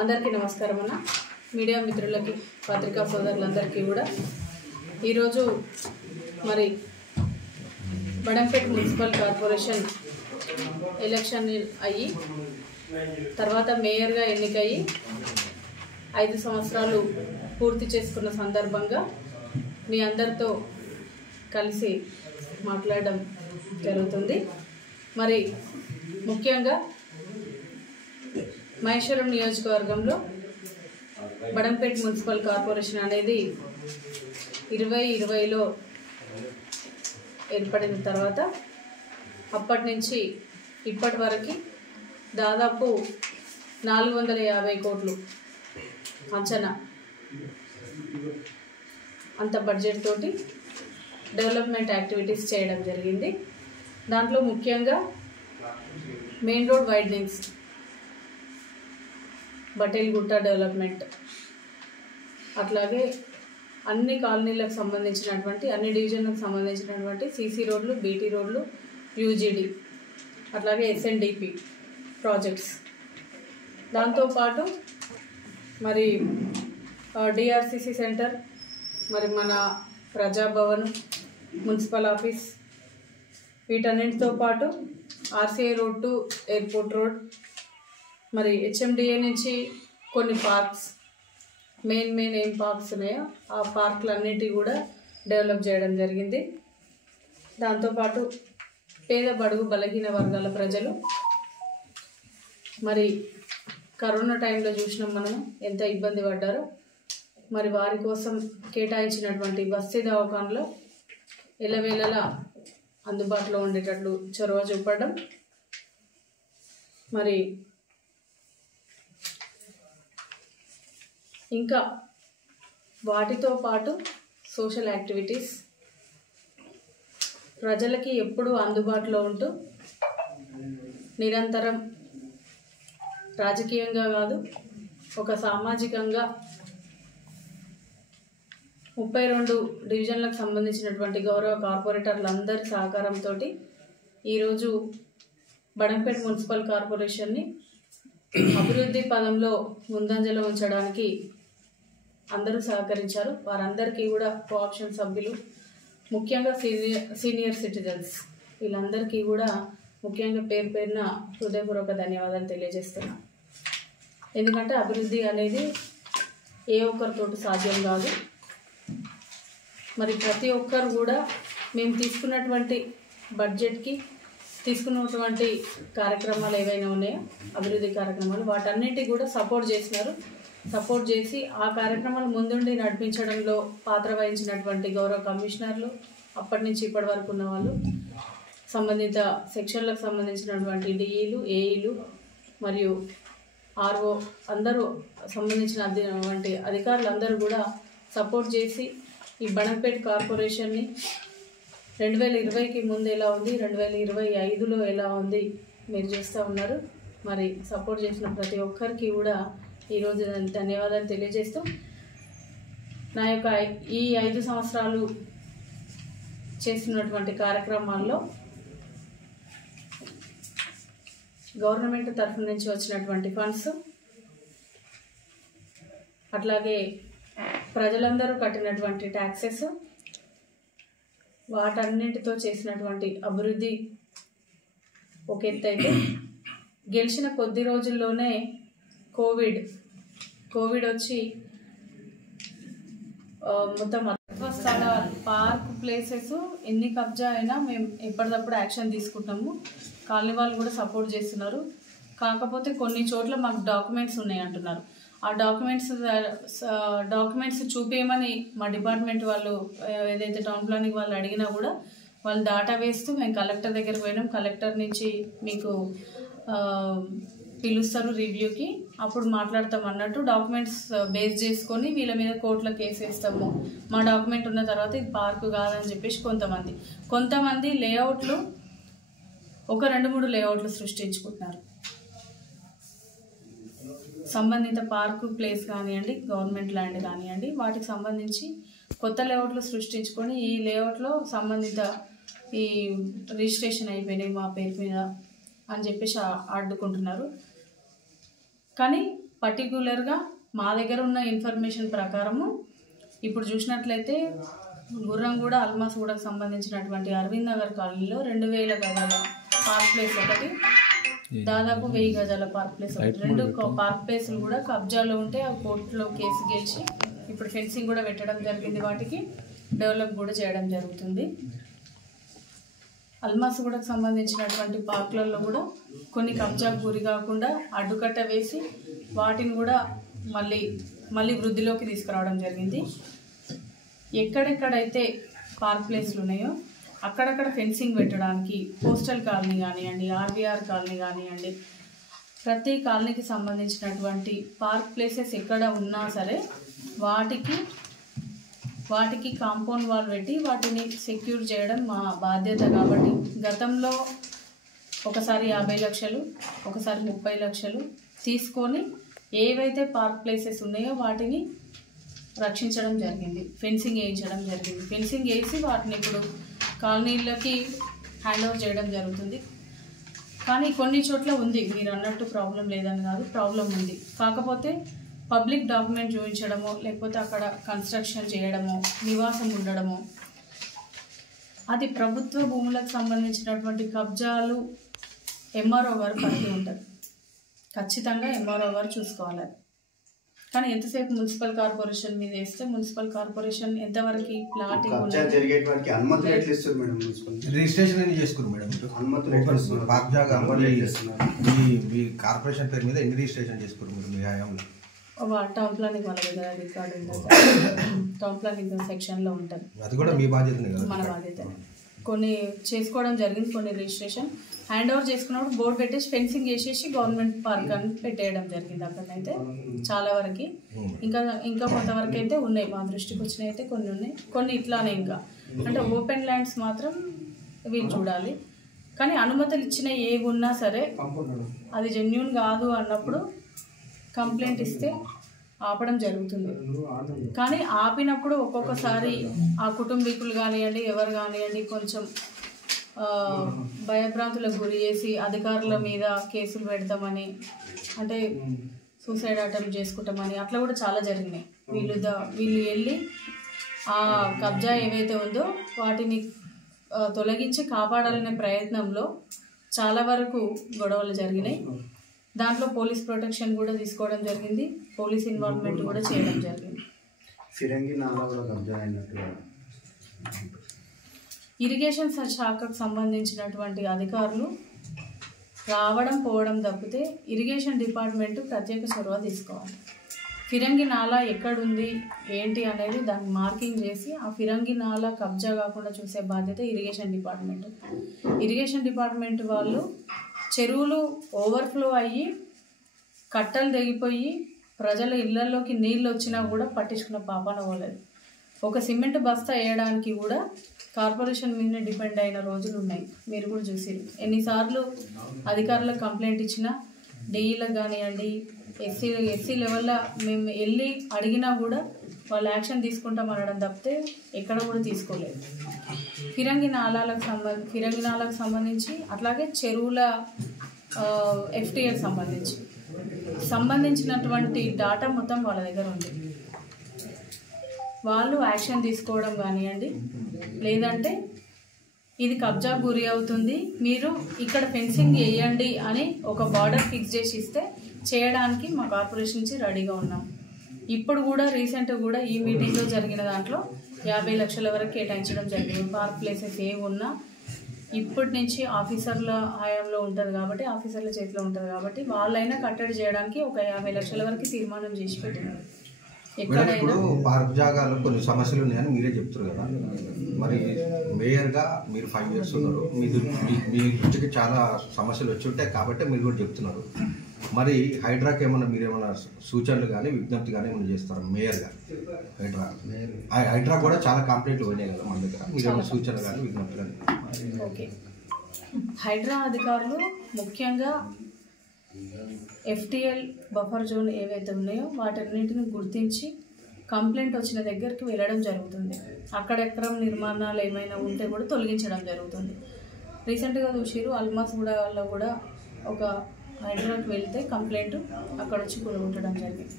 అందరికీ నమస్కారం అన్న మీడియా మిత్రులకి పత్రికా సోదరులందరికీ కూడా ఈరోజు మరి బడంపేట మున్సిపల్ కార్పొరేషన్ ఎలక్షన్ అయ్యి తర్వాత మేయర్గా ఎన్నికయ్యి 5 సంవత్సరాలు పూర్తి చేసుకున్న సందర్భంగా మీ అందరితో కలిసి మాట్లాడడం జరుగుతుంది। మరి ముఖ్యంగా మహేశ్వరం నియోజకవర్గంలో బడంపేట మున్సిపల్ కార్పొరేషన్ అనేది 2020లో ఏర్పడిన తర్వాత అప్పటి నుంచి ఇప్పటి వరకు దాదాపు 450 కోట్లు అంచనా అంత బడ్జెట్ తోటి డెవలప్మెంట్ యాక్టివిటీస్ చేయడం జరిగింది। దాంట్లో ముఖ్యంగా మెయిన్ రోడ్ వైడనింగ్స్, బటేల్గుట్ట డెవలప్మెంట్, అట్లాగే అన్ని కాలనీలకు సంబంధించినటువంటి అన్ని డివిజన్లకు సంబంధించినటువంటి సీసీ రోడ్లు, బీటీ రోడ్లు, యూజీడీ, అట్లాగే ఎస్ఎన్డిపి ప్రాజెక్ట్స్, దాంతోపాటు మరి డిఆర్సిసి సెంటర్, మరి మన ప్రజాభవన్, మున్సిపల్ ఆఫీస్, వీటన్నిటితో పాటు RCI road to airport road, మరి హెచ్ఎండిఏ నుంచి కొన్ని పార్క్స్, మెయిన్ ఏం పార్క్స్ ఉన్నాయో ఆ పార్కులన్నిటి కూడా డెవలప్ చేయడం జరిగింది। దాంతోపాటు పేద బడుగు బలహీన వర్గాల ప్రజలు మరి కరోనా టైంలో చూసినాం మనం ఎంత ఇబ్బంది పడ్డారో, మరి వారి కోసం కేటాయించినటువంటి బస్తీ దవాఖానలో ఎల్లవేళలా అందుబాటులో ఉండేటట్లు చొరవ చూపడం, మరి ఇంకా వాటితో పాటు సోషల్ యాక్టివిటీస్ ప్రజలకి ఎప్పుడూ అందుబాటులో ఉంటూ నిరంతరం రాజకీయంగా కాదు ఒక సామాజికంగా 32 డివిజన్లకు సంబంధించినటువంటి గౌరవ కార్పొరేటర్లందరి సహకారంతో ఈరోజు బడంపేట మున్సిపల్ కార్పొరేషన్ని అభివృద్ధి పదంలో ముందంజలో ఉంచడానికి అందరూ సహకరించారు। వారందరికీ కూడా కోఆప్షన్ సభ్యులు, ముఖ్యంగా సీనియర్ సిటిజన్స్, వీళ్ళందరికీ కూడా ముఖ్యంగా పేరున హృదయపూర్వక ధన్యవాదాలు తెలియజేస్తున్నాను। ఎందుకంటే అభివృద్ధి అనేది ఏ ఒక్కరితోటి సాధ్యం కాదు। మరి ప్రతి ఒక్కరు కూడా మేము తీసుకున్నటువంటి బడ్జెట్కి తీసుకున్నటువంటి కార్యక్రమాలు ఏవైనా ఉన్నాయో అభివృద్ధి కార్యక్రమాలు వాటన్నిటికీ కూడా సపోర్ట్ చేసి ఆ కార్యక్రమాలు ముందుండి నడిపించడంలో పాత్ర వహించినటువంటి గౌరవ కమిషనర్లు, అప్పటి నుంచి ఇప్పటి వరకు ఉన్న వాళ్ళు, సంబంధిత సెక్షన్లకు సంబంధించినటువంటి డిఈలు, ఏఈలు మరియు ఆర్ఓ అందరూ సంబంధించినటువంటి అధికారులందరూ కూడా సపోర్ట్ చేసి ఈ బడంపేట కార్పొరేషన్ని 2020కి ముందు ఎలా ఉంది, 2025లో ఎలా ఉంది మీరు చూస్తూ ఉన్నారు। మరి సపోర్ట్ చేసిన ప్రతి ఒక్కరికి కూడా ఈరోజు ధన్యవాదాలు తెలియజేస్తూ నా యొక్క ఈ 5 సంవత్సరాలు చేస్తున్నటువంటి కార్యక్రమాల్లో గవర్నమెంట్ తరఫు నుంచి వచ్చినటువంటి ఫండ్స్, అట్లాగే ప్రజలందరూ కట్టినటువంటి ట్యాక్సెస్, వాటన్నింటితో చేసినటువంటి అభివృద్ధి ఒక ఎత్తు అయితే, గెలిచిన కొద్ది రోజుల్లోనే కోవిడ్ వచ్చి మొత్తం స్థలాలు, పార్క్ ప్లేసెస్ ఎన్ని కబ్జా అయినా మేము ఎప్పటికప్పుడు యాక్షన్ తీసుకుంటాము। కాలనీ వాళ్ళు కూడా సపోర్ట్ చేస్తున్నారు। కాకపోతే కొన్ని చోట్ల మాకు డాక్యుమెంట్స్ ఉన్నాయి అంటున్నారు। ఆ డాక్యుమెంట్స్ చూపేయమని మా డిపార్ట్మెంట్ వాళ్ళు ఏదైతే టౌన్ ప్లానింగ్ వాళ్ళు అడిగినా కూడా వాళ్ళు డాటా వేస్తూ మేము కలెక్టర్ దగ్గరికి పోయినాం, కలెక్టర్ నుంచి మీకు పిలుస్తారు రివ్యూకి, అప్పుడు మాట్లాడతాం అన్నట్టు డాక్యుమెంట్స్ బేస్ చేసుకొని వీళ్ళ మీద కోర్టులో కేసు వేస్తాము, మా డాక్యుమెంట్ ఉన్న తర్వాత ఇది పార్కు కాదని చెప్పేసి కొంతమంది లేఅవుట్లు ఒక 2-3 లేఅవుట్లు సృష్టించుకుంటున్నారు। సంబంధిత పార్కు ప్లేస్ కానివ్వండి, గవర్నమెంట్ ల్యాండ్ కానివ్వండి, వాటికి సంబంధించి కొత్త లేఅవుట్లు సృష్టించుకొని ఈ లేఅవుట్లో సంబంధిత ఈ రిజిస్ట్రేషన్ అయిపోయినాయి మా పేరు మీద అని చెప్పేసి అడ్డుకుంటున్నారు। కానీ పర్టికులర్గా మా దగ్గర ఉన్న ఇన్ఫర్మేషన్ ప్రకారము ఇప్పుడు చూసినట్లయితే గుర్రంగూడ అల్మాస్గూడకు సంబంధించినటువంటి అరవింద్ నగర్ కాలనీలో 2000 గజాల పార్క్ ప్లేస్ ఒకటి, దాదాపు 1000 గజాల పార్క్ ప్లేస్ ఒకటి, 2 పార్క్ ప్లేస్లు కూడా కబ్జాలో ఉంటే ఆ కోర్టులో కేసు గెలిచి ఇప్పుడు ఫెన్సింగ్ కూడా పెట్టడం జరిగింది, వాటికి డెవలప్ కూడా చేయడం జరుగుతుంది. అల్మాస్గూడకు సంబంధించినటువంటి పార్కులలో కూడా కొన్ని కబ్జాకు గురి కాకుండా అడ్డుకట్ట వేసి వాటిని కూడా మళ్ళీ వృద్ధిలోకి తీసుకురావడం జరిగింది. ఎక్కడెక్కడైతే పార్క్ ప్లేస్లు ఉన్నాయో అక్కడక్కడ ఫెన్సింగ్ పెట్టడానికి పోస్టల్ కాలనీ కానివ్వండి, ఆర్వీఆర్ కాలనీ కానివ్వండి, ప్రతి కాలనీకి సంబంధించినటువంటి పార్క్ ప్లేసెస్ ఎక్కడ ఉన్నా సరే వాటికి కాంపౌండ్ వాల్ పెట్టి వాటిని సెక్యూర్ చేయడం మా బాధ్యత. కాబట్టి గతంలో ఒకసారి 50 లక్షలు, ఒకసారి 30 లక్షలు తీసుకొని ఏవైతే పార్క్ ప్లేసెస్ ఉన్నాయో వాటిని రక్షించడం జరిగింది, ఫెన్సింగ్ వేయించడం జరిగింది. ఫెన్సింగ్ వేసి వాటిని ఇప్పుడు కాలనీలకి హ్యాండ్ ఓవర్ చేయడం జరుగుతుంది. కానీ కొన్ని చోట్ల ఉంది, మీరు అన్నట్టు ప్రాబ్లం లేదని కాదు, ప్రాబ్లం ఉంది. కాకపోతే పబ్లిక్ డాక్యుమెంట్ చూపించడమో లేకపోతే అక్కడ కన్స్ట్రక్షన్ చేయడమో నివాసం ఉండడమో, అది ప్రభుత్వ భూములకు సంబంధించినటువంటి కబ్జాలు ఎంఆర్ఓ గారు పరిధి ఉంటుంది, ఖచ్చితంగా ఎంఆర్ఓ గారు చూసుకోవాలి. కానీ ఎంతసేపు మున్సిపల్ కార్పొరేషన్ మీద వేస్తే మున్సిపల్ కార్పొరేషన్ ఎంతవరకు ప్లాటింగ్ రిజిస్ట్రేషన్ చేసుకున్నారు మేడం, పార్క్ జాగా మీ కార్పొరేషన్ పేరు మీద ఎన్ని రిజిస్ట్రేషన్ చేసుకున్నారు మీరు మీ హయాంలో? టౌన్ ప్లానింగ్ వాళ్ళ దగ్గర రికార్డు ఉంటుంది, టౌన్ ప్లానింగ్ సెక్షన్లో ఉంటుంది, అది కూడా మీ బాధ్యతనే కదా? మన బాధ్యత. కొన్ని చేసుకోవడం జరిగింది, కొన్ని రిజిస్ట్రేషన్ హ్యాండ్ ఓవర్ చేసుకున్నప్పుడు బోర్డు పెట్టేసి ఫెన్సింగ్ వేసేసి గవర్నమెంట్ పార్క్ అని పెట్టేయడం జరిగింది. అక్కడైతే చాలా వరకు, ఇంకా కొంతవరకు అయితే ఉన్నాయి, మా దృష్టికి వచ్చినవి అయితే కొన్ని ఉన్నాయి, కొన్ని ఇట్లానే ఇంకా అంటే ఓపెన్ ల్యాండ్స్ మాత్రం వీళ్ళు చూడాలి. కానీ అనుమతులు ఇచ్చిన ఏవి ఉన్నా సరే అది జెన్యూన్ కాదు అన్నప్పుడు కంప్లైంట్ ఇస్తే ఆపడం జరుగుతుంది. కానీ ఆపినప్పుడు ఒక్కొక్కసారి ఆ కుటుంబీకులు కానివ్వండి, ఎవరు కానివ్వండి, కొంచెం భయభ్రాంతులకు గురి చేసి అధికారుల మీద కేసులు పెడతామని, అంటే సూసైడ్ అటెంప్ట్ చేసుకుంటామని అట్లా కూడా చాలా జరిగినాయి. వీళ్ళు వెళ్ళి ఆ కబ్జా ఏవైతే ఉందో వాటిని తొలగించి కాపాడాలనే ప్రయత్నంలో చాలా వరకు గొడవలు జరిగినాయి. దాంట్లో పోలీస్ ప్రొటెక్షన్ కూడా తీసుకోవడం జరిగింది, పోలీస్ ఇన్వాల్వ్మెంట్ కూడా చేయడం జరిగింది. ఇరిగేషన్ శాఖకు సంబంధించినటువంటి అధికారులు రావడం పోవడం తప్పితే ఇరిగేషన్ డిపార్ట్మెంట్ ప్రత్యేక చొరవ తీసుకోవాలి. ఫిరంగి నాలా ఎక్కడుంది ఏంటి అనేది దాన్ని మార్కింగ్ చేసి ఆ ఫిరంగి నాలా కబ్జా కాకుండా చూసే బాధ్యత ఇరిగేషన్ డిపార్ట్మెంట్. ఇరిగేషన్ డిపార్ట్మెంట్ వాళ్ళు చెరువులు ఓవర్ఫ్లో అయ్యి కట్టలు తెగిపోయి ప్రజల ఇళ్లలోకి నీళ్ళు వచ్చినా కూడా పట్టించుకున్న పాపాన పోలేదు. ఒక సిమెంట్ బస్తా వేయడానికి కూడా కార్పొరేషన్ మీదనే డిపెండ్ అయిన రోజులు ఉన్నాయి, మీరు కూడా చూసిరు. ఎన్నిసార్లు అధికారులకు కంప్లైంట్ ఇచ్చినా డీఈలకు కానివ్వండి, ఎస్సీ లెవెల్లో మేము వెళ్ళి అడిగినా కూడా వాళ్ళు యాక్షన్ తీసుకుంటామనడం తప్పితే ఎక్కడ కూడా తీసుకోలేదు. ఫిరంగి నాలాలకు సంబంధించి అట్లాగే చెరువుల ఎఫ్టీఎల్ సంబంధించినటువంటి డాటా మొత్తం వాళ్ళ దగ్గర ఉంది. వాళ్ళు యాక్షన్ తీసుకోవడం కానివ్వండి, లేదంటే ఇది కబ్జా గురి అవుతుంది మీరు ఇక్కడ ఫెన్సింగ్ వేయండి అని ఒక బార్డర్ ఫిక్స్ చేసి ఇస్తే చేయడానికి మా కార్పొరేషన్ నుంచి రెడీగా ఉన్నాం. ఇప్పుడు కూడా రీసెంట్గా కూడా ఈ మీటింగ్లో జరిగిన దాంట్లో 50 లక్షల వరకు కేటాయించడం జరిగింది. పార్క్ ప్లేసెస్ ఏవి ఉన్నా ఇప్పటి నుంచి ఆఫీసర్ల హయాంలో ఉంటుంది కాబట్టి, ఆఫీసర్ల చేతిలో ఉంటుంది కాబట్టి వాళ్ళైనా కట్టడి చేయడానికి ఒక 50 లక్షల వరకు తీర్మానం చేసి పెట్టినారు. ఇప్పుడు పార్క్ జాగాలో కొన్ని సమస్యలు ఉన్నాయని మీరే చెప్తున్నారు కదా, మరి మేయర్గా మీరు 5 years ఉన్నారు, మీ దృష్టికి చాలా సమస్యలు వచ్చి ఉంటాయి కాబట్టి మీరు కూడా చెప్తున్నారు. మరి హైడ్రాకి మీరేమన్నా సూచనలు కానీ విజ్ఞప్తి కానీ ఏమైనా చేస్తారు మేయర్గా? హైడ్రా కూడా చాలా కంప్లైంట్లు పోయినాయి కదా మన దగ్గర, మీరేమైనా సూచనలు కానీ విజ్ఞప్తి కానీ? ఓకే, హైడ్రా అధికారులు ముఖ్యంగా ఎఫ్టీఎల్ బఫర్ జోన్ ఏవైతే ఉన్నాయో వాటన్నింటిని గుర్తించి కంప్లైంట్ వచ్చిన దగ్గరికి వెళ్ళడం జరుగుతుంది. అక్కడెక్కడ నిర్మాణాలు ఏమైనా ఉంటే కూడా తొలగించడం జరుగుతుంది. రీసెంట్గా చూసిరు అల్మాస్గూడలో కూడా ఒక హైదరాబాద్కి వెళ్తే కంప్లైంట్ అక్కడ వచ్చి కూడగొట్టడం జరిగింది.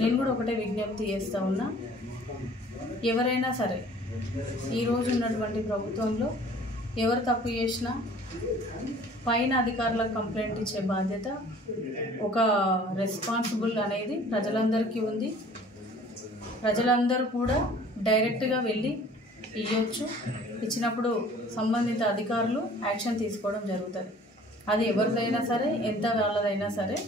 నేను కూడా ఒకటే విజ్ఞప్తి చేస్తూ ఉన్నా, ఎవరైనా సరే ఈరోజు ఉన్నటువంటి ప్రభుత్వంలో ఎవరు తప్పు చేసినా పైన అధికారులకు కంప్లైంట్ ఇచ్చే బాధ్యత, ఒక రెస్పాన్సిబుల్ అనేది ప్రజలందరికీ ఉంది. ప్రజలందరూ కూడా డైరెక్ట్గా వెళ్ళి ఇవ్వచ్చు. ఇచ్చినప్పుడు సంబంధిత అధికారులు యాక్షన్ తీసుకోవడం జరుగుతుంది. అది ఎవరిదైనా సరే, ఎంత వాళ్ళదైనా సరే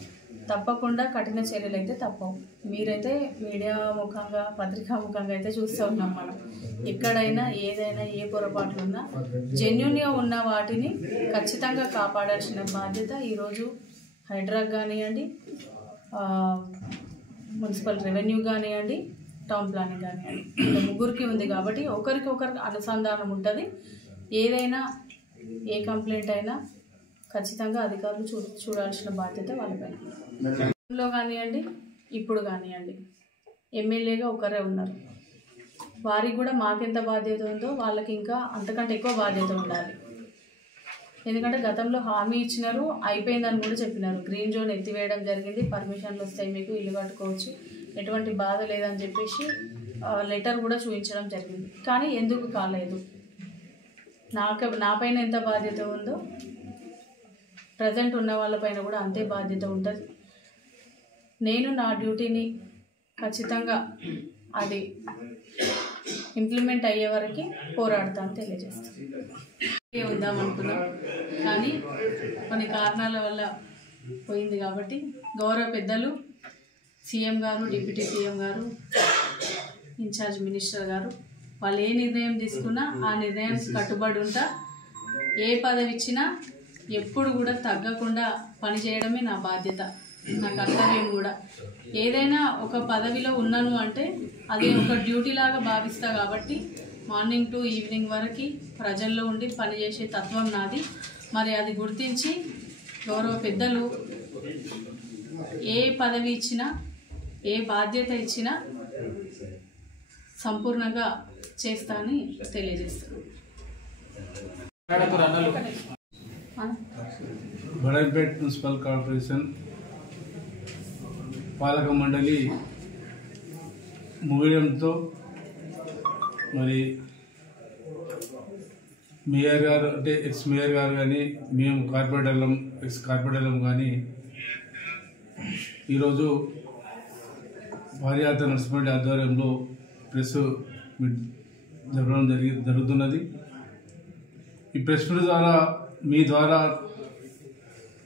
తప్పకుండా కఠిన చర్యలు అయితే తప్పవు. మీరైతే మీడియా ముఖంగా, పత్రికా ముఖంగా అయితే చూస్తూ ఉన్నాం. మనం ఎక్కడైనా ఏదైనా ఏ పొరపాట్లున్నా జెన్యూన్గా ఉన్న వాటిని ఖచ్చితంగా కాపాడాల్సిన బాధ్యత ఈరోజు హైడ్రాక్ కానివ్వండి, మున్సిపల్ రెవెన్యూ కానివ్వండి, టౌన్ ప్లానింగ్ కానివ్వండి, ఇలా ముగ్గురికి ఉంది. కాబట్టి ఒకరికొకరికి అనుసంధానం ఉంటుంది. ఏదైనా ఏ కంప్లైంట్ అయినా ఖచ్చితంగా అధికారులు చూడాల్సిన బాధ్యత వాళ్ళపైన. గతంలో కానివ్వండి, ఇప్పుడు కానివ్వండి, ఎమ్మెల్యేగా ఒకరే ఉన్నారు. వారికి కూడా మాకెంత బాధ్యత ఉందో వాళ్ళకి ఇంకా అంతకంటే ఎక్కువ బాధ్యత ఉండాలి. ఎందుకంటే గతంలో హామీ ఇచ్చినారు, అయిపోయిందని కూడా చెప్పినారు. గ్రీన్ జోన్ ఎత్తివేయడం జరిగింది, పర్మిషన్లు వస్తాయి, మీకు ఇల్లు కట్టుకోవచ్చు, ఎటువంటి బాధ లేదని చెప్పేసి లెటర్ కూడా చూపించడం జరిగింది. కానీ ఎందుకు కాలేదు? నాపైన ఎంత బాధ్యత ఉందో ప్రజెంట్ ఉన్న వాళ్ళపైన కూడా అంతే బాధ్యత ఉంటుంది. నేను నా డ్యూటీని ఖచ్చితంగా అది ఇంప్లిమెంట్ అయ్యే వరకు పోరాడతాను తెలియజేస్తాను. ఉందామనుకున్నాం కానీ కొన్ని కారణాల వల్ల పోయింది. కాబట్టి గౌరవ పెద్దలు సీఎం గారు, డిప్యూటీ సీఎం గారు, ఇన్ఛార్జ్ మినిస్టర్ గారు వాళ్ళు ఏ నిర్ణయం తీసుకున్నా ఆ నిర్ణయానికి కట్టుబడి ఉంటా. ఏ పదవి ఇచ్చినా ఎప్పుడు కూడా తగ్గకుండా పనిచేయడమే నా బాధ్యత, నా కర్తవ్యం కూడా. ఏదైనా ఒక పదవిలో ఉన్నాను అంటే అది ఒక డ్యూటీ లాగా భావిస్తా. కాబట్టి మార్నింగ్ టు ఈవినింగ్ వరకు ప్రజల్లో ఉండి పనిచేసే తత్వం నాది. మరి అది గుర్తించి గౌరవ పెద్దలు ఏ పదవి ఇచ్చినా, ఏ బాధ్యత ఇచ్చినా సంపూర్ణంగా చేస్తానని తెలియజేస్తాను. బడాయిపేట్ మున్సిపల్ కార్పొరేషన్ పాలక మండలి ముగియడంతో మరి మేయర్ గారు అంటే ఎక్స్ మేయర్ గారు కానీ మేము కార్పొరేటర్లం, ఎక్స్ కార్పొరేటర్లం కానీ ఈరోజు పాదయాత్ర మున్సిపాలిటీ ఆధ్వర్యంలో ప్రెస్ మీట్ జరగడం జరుగుతున్నది. ఈ ప్రెస్ మీట్ ద్వారా మీ ద్వారా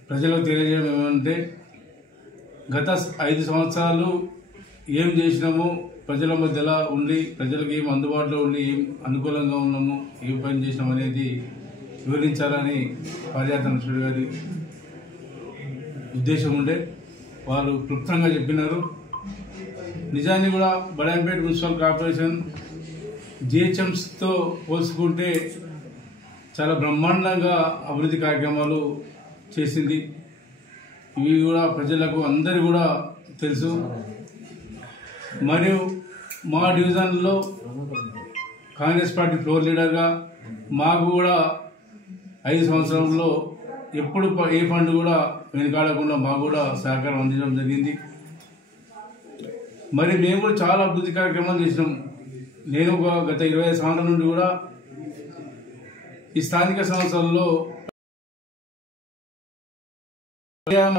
ప్రజలకు తెలియజేయడం ఏమంటే, గత 5 సంవత్సరాలు ఏం చేసినాము, ప్రజల మధ్యలో ఉండి ప్రజలకు ఏం అందుబాటులో ఉండి ఏం అనుకూలంగా ఉన్నాము, ఏం పని చేసినాము అనేది వివరించాలని పాదయాత్ర మున్సిపల్ గారి ఉద్దేశం ఉండే వాళ్ళు క్లుప్తంగా చెప్పినారు. నిజాన్ని కూడా బడాయిపేట్ మున్సిపల్ కార్పొరేషన్ జిహెచ్ఎంస్తో పోల్చుకుంటే చాలా బ్రహ్మాండంగా అభివృద్ధి కార్యక్రమాలు చేసింది. ఇవి కూడా ప్రజలకు అందరి కూడా తెలుసు. మరియు మా డివిజన్లో కాంగ్రెస్ పార్టీ ఫ్లోర్ లీడర్గా మాకు కూడా 5 సంవత్సరంలో ఎప్పుడు ఏ ఫండ్ కూడా వెనుకాడకుండా మాకు కూడా సహకారం అందించడం జరిగింది. మరి మేము కూడా చాలా అభివృద్ధి కార్యక్రమాలు చేసినాం. నేను గత 25 సంవత్సరాల నుండి కూడా ఈ స్థానిక సంస్థల్లో చాలా